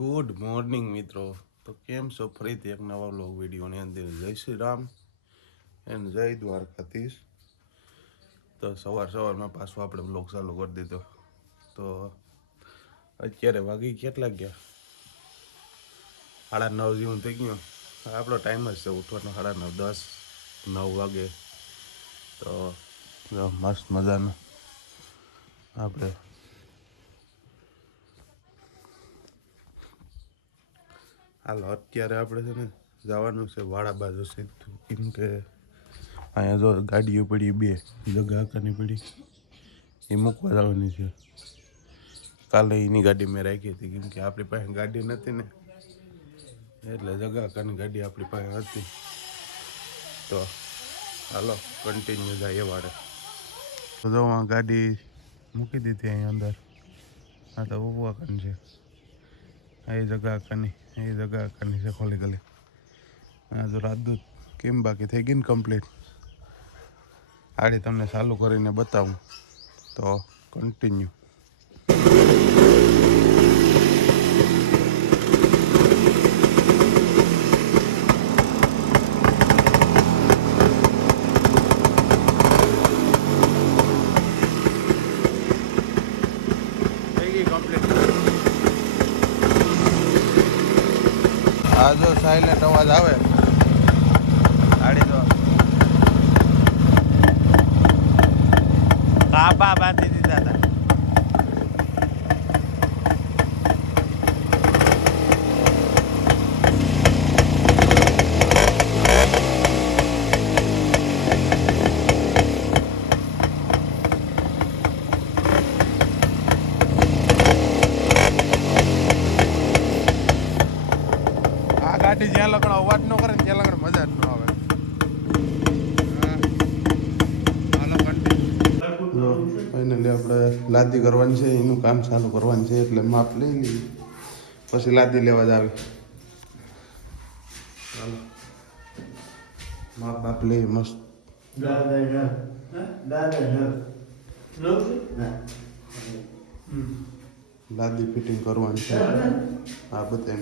Good morning મિત્રો. તો કેમ છો? ફરીથી એક નવા વ્લોગ વિડીયોની અંદર. જય શ્રી રામ એન્ડ જય દ્વારકાધીશ. તો સવાર સવારમાં પાછો આપણે બ્લોગ ચાલુ કરી દીધો. તો અત્યારે વાગી કેટલા ગયા? સાડા નવ જેવું થઈ ગયું. આપણો ટાઈમ જ છે ઉઠવાનો. સાડા નવ, દસ, નવ વાગે. તો મસ્ત મજાનું. આપણે હાલો, અત્યારે આપણે છે ને જવાનું છે વાડા બાજુ સીધું. કેમ કે અહીંયા જો ગાડીઓ પડી, બે જગા આકાની પડી. એ મૂકવા જવાની છે. કાલે એની ગાડી મેં રાખી હતી, કેમ કે આપણી પાસે ગાડી નથી ને. એટલે જગા આકાની ગાડી આપણી પાસે હતી. તો હાલો કન્ટિન્યુ જાય વાળે. તો જો આ ગાડી મૂકી દીધી અહીં અંદર. આ તો ઉભવા કન છે. આ એ જગા આકાની એ જગા કરી ખોલી ગલી. આ જો રાજદૂત કેમ બાકી થઈ ગઈ ને કમ્પ્લીટ આડી તમને ચાલુ કરીને બતાવું. તો કન્ટિન્યુ થઈ ગઈ કમ્પ્લીટ આ જો સાયલેન્ટ અવાજ આવે. ગાડી તો કાપા બાંધી દીધા હતા આ ગાડી જ્યાં લગણ અવાજ ન કરે ને ત્યાં લગણ મજા જ ન આવે જો ફાઇનલી આપણે લાદી કરવાની છે એનું કામ ચાલુ કરવાનું છે એટલે માપ લઈ લઈએ. પછી લાદી લેવા જ આવી. ચાલો. માપ બાપ લઈએ મસ્ત. લાદી ફિટિંગ કરવાની છે. આ બધા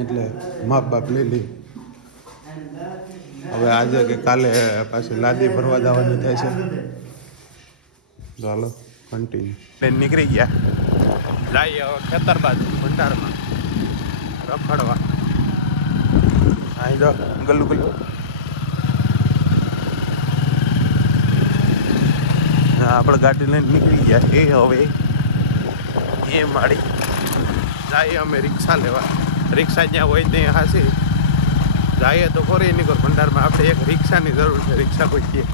એટલે માપ બાપ લઈ લઈ હવે આજે કે કાલે પાછી લાદી ભરવા જવાની થાય છે. ચાલો કન્ટિન્યુ પ્લેન નીકળી ગયા. જાય હવે ખેતર બાજુ ભંડારમાં. રખડવા. અહીં જો ગલ્લુ. ગલ્લુ આપણે ગાડી લઈને નીકળી ગયા. એ હવે એ માડી જાય અમે રિક્ષા લેવા. રિક્ષા જ્યાં હોય ત્યાં હાસી. જાય તો ખોરી નીકળ ભંડારમાં. આપણે એક રિક્ષાની જરૂર છે. રિક્ષા ગોચીએ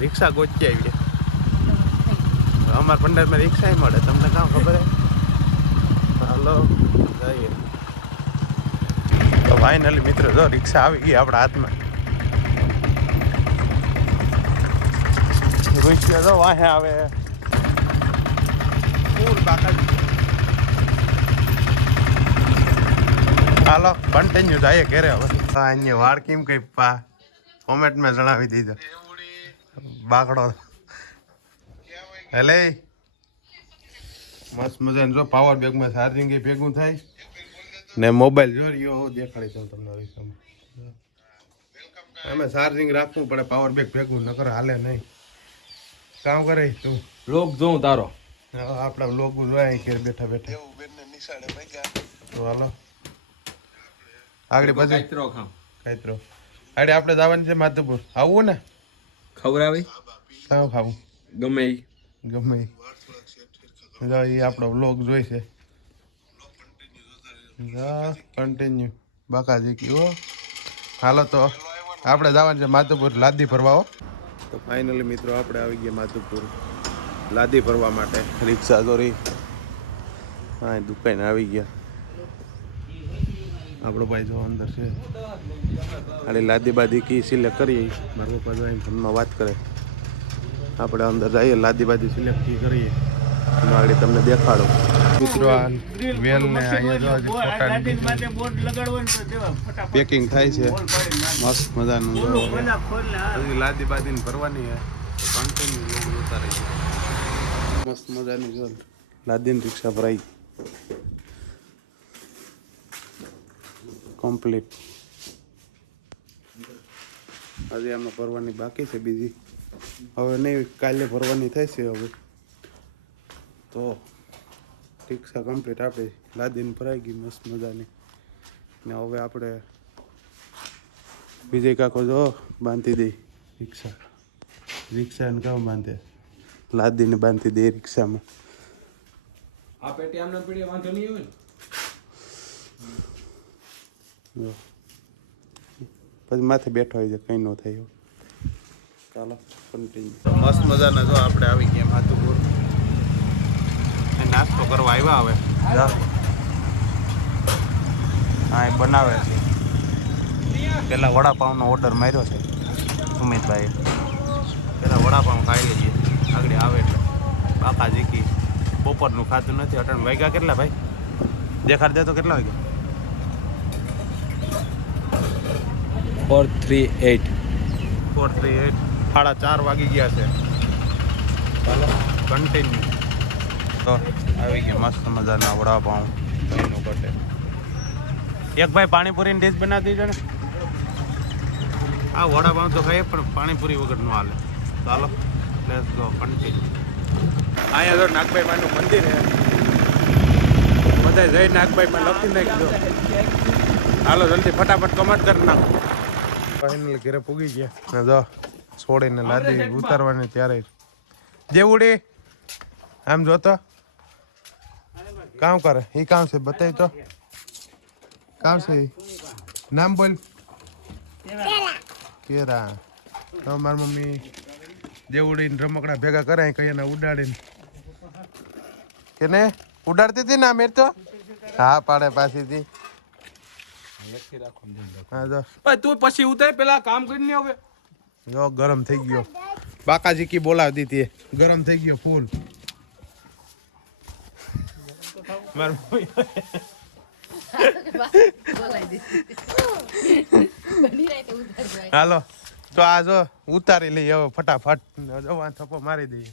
રિક્ષા ગોચી આવીએ. અમારા પંડાલમાં રિક્ષા મળે. તમને કામ ખબર હાલો, જઈએ. તો ફાઇનલી મિત્રો જો, રિક્ષા આવી ગઈ આપણા હાથમાં. રૂપિયા તો વાહે આવે. ફૂલ બાકાજી. હાલો કન્ટિન્યુ જાય ઘરે હવે. અહીંયા વાળ કેમ કઈ પા કોમેન્ટમાં જણાવી દીધો. બાકડો. હેલે. મસ્ત મજાનું જો પાવર બેગમાં ચાર્જિંગ એ ભેગું થાય. ને મોબાઈલ જો રહ્યો દેખાડી દઉં તમને રીસામાં એમાં ચાર્જિંગ રાખવું પડે પાવર બેગ ભેગું નકર હાલે નહીં. કામ કરે તું. લોક જોઉં તારો. આપણા લોકો જોયા ઘેર બેઠા બેઠા. તો હાલો. આગળ પછી. કાતરો ખામ કાંઈ આડે આપણે જવાનું છે માધુપુર આવવું ને? ખવડાવી? સાવ ખાવું. ગમે ઈ. ગમે. એ આપણો વ્લોગ જોઈ છે. કન્ટિન્યુ બાકાજી કયો હાલો તો, આપણે જવાનું છે માધુપુર લાદી ભરવા, હો. તો ફાઇનલી મિત્રો, આપણે આવી ગયા માધુપુર લાદી ભરવા માટે. રિક્ષા દોરી હા દુકાન આવી ગયા. આપણો ભાઈ જો અંદર છે. ખાલી લાદી બાદી કી સિલેક્ટ કરીએ મારા પપ્પા ફોનમાં વાત કરે. આપણે અંદર જઈએ લાદી બાદી સિલેક્ટ કરીએ આગળ તમને દેખાડો. મિત્રો આ વેલ ને અહીંયા જો હજી ફોટા પેકિંગ થાય છે. મસ્ત મજાનું હજી લાદી બાદી ભરવાની છે. કન્ટિન્યુ લોકો જોતા મસ્ત મજાની જો. લાદીને રિક્ષા ભરાઈ. કમ્પ્લીટ હજી આમાં ભરવાની બાકી છે બીજી. હવે નહીં કાલે ભરવાની થશે હવે. તો રિક્ષા કમ્પ્લીટ આપણે લાદીને ભરાઈ ગઈ મસ્ત મજાની. ને હવે આપણે બીજે કાકો જો બાંધી દઈ રિક્ષા. રિક્ષાને કામ બાંધે? લાદીને બાંધી દે રિક્ષામાં. આ પેટી આમને પીડી વાંધો નહીં ને? જો. પછી માથે બેઠો હોય છે કંઈ ન થાય એવું. ચાલો કન્ટિન્યુ મસ્ત મજાના જો આપણે આવી ગયા એ નાસ્તો કરવા આવ્યા હવે. હા એ બનાવે છે. પેલા વડાપાઉંનો ઓર્ડર માર્યો છે સુમિતભાઈ પેલા વડાપાઉં ખાઈ લઈએ. આગળ આવે એટલે. બાપા જીકી બપોરનું ખાતું નથી અટણ વાગ્યા કેટલા ભાઈ? દેખાડ દે તો કેટલા વાગ્યા? Four three eight four three eight સાડા ચાર વાગી ગયા છે. કન્ટિન્યુ તો આવી ગયા, મસ્ત મજાના વડાપાઉં એક ભાઈ પાણીપુરીની ડીશ બનાવી દીધો ને? આ વડાપાઉં તો ખાઈએ, પણ પાણીપુરી વગર ન હાલે. ચાલો લેટ્સ ગો કન્ટિન્યુ અહીંયા તો નાગભાઈ માનું મંદિર છે. બધા જઈ નાગભાઈ માં લખી નાખજો હાલો, જલ્દી ફટાફટ કમેન્ટ કરી નાખો. ફાઇનલ ઘરે પૂગી ગયા. જો છોડીને લાદી ઉતારવાની ત્યારે દેવડી આમ જોતો કામ કરે એ કામ છે બતાવી તો. કામ છે નામ બોલ. કેરા. તો મારી મમ્મી દેવડીને રમકડા ભેગા કરાય કઈ એને ઉડાડીને. કે ને? ઉડાડતી હતી ને આમ મેર તો? હા પાડે પાછીથી. હા તો તું પછી ઉતાર પેલા કામ કરીને હવે. જો ગરમ થઈ ગયો. બાકાજી કી બોલાવી દીધી ગરમ થઈ ગયો ફૂલ. હાલો તો આ જો ઉતારી લઈએ હવે ફટાફટ. જો આ થપ્પો મારી દઈએ.